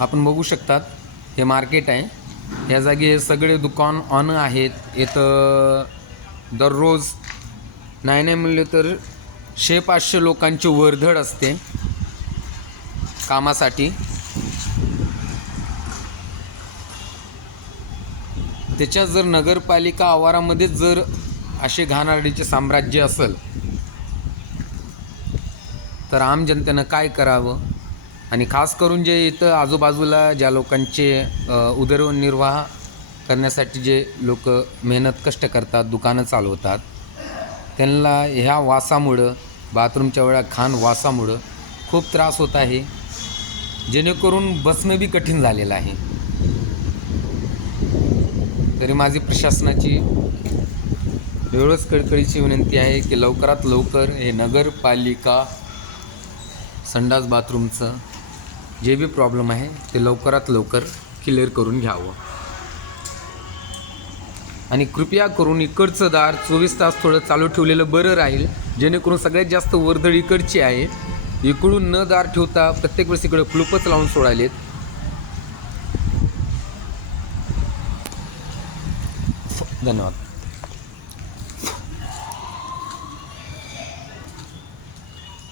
आपण बघू शकतात हे मार्केट आहे. या जागी हे सगळे दुकान ऑन आहेत. इथं दररोज नाही म्हणले तर 600-500 लोकांची वर्दळ असते कामासाठी. त्याच्या जर नगरपालिका आवारामध्ये जर असे घाणेरडीचे साम्राज्य असेल तर आम जनतेनं काय करावं? आणि खास करून जे इथं आजूबाजूला ज्या लोकांचे उदरनिर्वाह करण्यासाठी जे लोक मेहनत कष्ट करतात, दुकानं चालवतात, त्यांना ह्या वासामुळं, बाथरूमच्या वेळा घाण वासामुळं खूप त्रास होत आहे, जेणेकरून बसणं बी कठीण झालेलं आहे. तरी माझी प्रशासनाची एवढंच कळकळीची विनंती आहे की लवकरात लवकर हे नगरपालिका संडास बाथरूमचं जे बी प्रॉब्लेम आहे ते लवकरात लवकर क्लिअर करून घ्यावं. आणि कृपया करून इकडचं दार 24 तास थोडं चालू ठेवलेलं बरं राहील, जेणेकरून सगळ्यात जास्त वर्दळ इकडची आहे. इकडून न दार ठेवता प्रत्येक वेळेस इकडे कुलूपच लावून सोडायलेत. धन्यवाद.